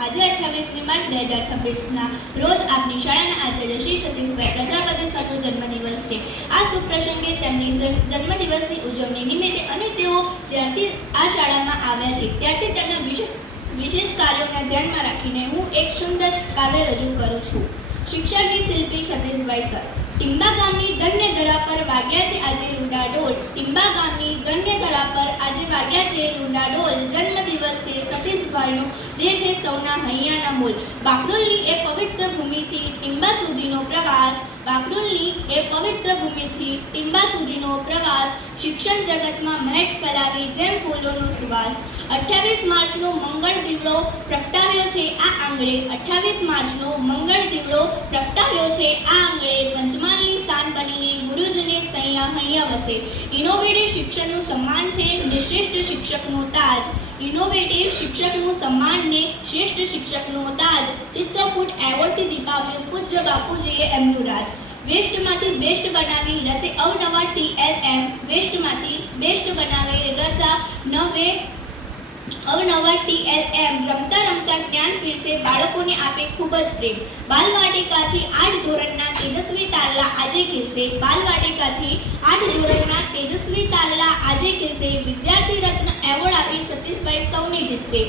આજે 28મી માર્ચ 2026ના રોજ આપની શાળાના આચાર્ય શ્રી સતીશભાઈ પ્રજાપતિ સરનો જન્મદિવસ છે। આ શુભ પ્રસંગે તેમની જન્મદિવસની ઉજવણી નિમિત્તે અને તેઓ જ્યારથી આ શાળામાં આવ્યા છે ત્યારથી તેમના વિશેષ કાર્યોને ધ્યાનમાં રાખીને હું એક સુંદર કાવ્ય રજૂ કરું છું। શિક્ષણની શિલ્પી સતીશભાઈ સર। ટીંબા ગામની ધન્ય ધરા પર વાગ્યા છે આજે રૂડા ઢોલ। ટીંબા ગામની ધન્ય ધરા પર આજે વાગ્યા છે રૂડા ઢોલ। જન્મદિવસ છે સતીશભાઈનો જે છે સૌના હૈયાના મોલ। બાકરોલની એ પવિત્ર ભૂમિથી ટીંબા સુધીનો પ્રવાસ। બાકરોલની એ પવિત્ર ભૂમિથી ટીંબા સુધીનો પ્રવાસ। શિક્ષણ જગતમાં મહેક ફેલાવી જેમ ફૂલોનો સુવાસ। 28 માર્ચનો મંગળ દીવડો પ્રગટાવ્યો છે આ આંગણે। 28 માર્ચનો મંગળ દીવડો પ્રગટાવ્યો છે આ આંગણે। પંચમહાલની શાન બનીને ગુરુજને સૈયા હૈયા વસે। ઇનોવેટિવ શિક્ષણનું સન્માન છે ને શ્રેષ્ઠ શિક્ષકનો તાજ। ઇનોવેટિવ શિક્ષકનું સન્માન ને શ્રેષ્ઠ શિક્ષકનો તાજ। ચિત્રકૂટ એવોર્ડથી દીપાવ્યું પૂજ્ય બાપુજીએ એમનું રાજ। વેસ્ટમાંથી બેસ્ટ બનાવી રચે અવનવા TLM। વેસ્ટમાંથી બેસ્ટ બનાવી રચા નવે અવનવા TLM। રમતા રમતા જ્ઞાન પીરસે બાળકોને આપે ખૂબ જ પ્રેમ। બાલવાટિકાથી 8 ધોરણના તેજસ્વી તારલા આજે ખીલશે। બાલવાટિકાથી 8 ધોરણના તેજસ્વી તારલા આજે ખીલશે। વિદ્યાર્થી રત્ન એવોર્ડ આપી સતીશભાઈ સૌને જીતશે।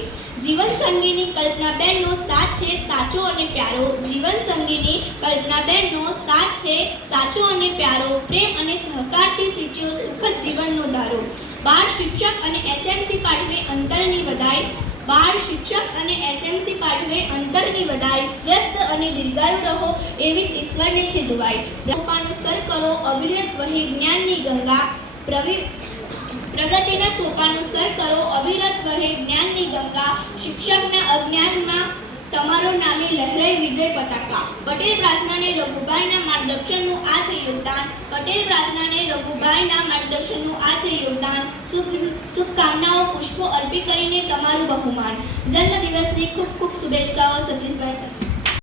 જીવન સંગીની કલ્પનાબેનનો સાથ છે સાચો અને પ્યારો। જીવન સંગીની કલ્પનાબેનનો સાથ છે સાચો અને પ્યારો। પ્રેમ અને સહકારથી સિંચ્યો સુખદ જીવનનો ધારો। બાળ શિક્ષક અને SMC પાઠવે અંતરની વધાઈ। બાળ શિક્ષક અને SMC પાઠવે અંતરની વધાઈ। સ્વસ્થ અને દીર્ઘાયુ રહો એવી જ ઈશ્વરને છે દુઆઈ। સોપાનું સર કરો અવિરત વહે જ્ઞાનની ગંગા। પ્રગતિના સોપાનું સર કરો અવિરત વહે જ્ઞાનની ગંગા। શિક્ષકના અજ્ઞાનમાં તમારો નામે લહેરાય વિજય પતાકા। પટેલ પ્રાર્થનાને રઘુભાઈના માર્ગદર્શનનું આ છે યોગદાન। પટેલ પ્રાર્થનાને રઘુભાઈના માર્ગદર્શનનું આ છે યોગદાન। શુભકામનાઓ પુષ્પો અર્પી કરીને તમારું બહુમાન। જન્મદિવસની ખૂબ ખૂબ શુભેચ્છાઓ સતીશભાઈ સર।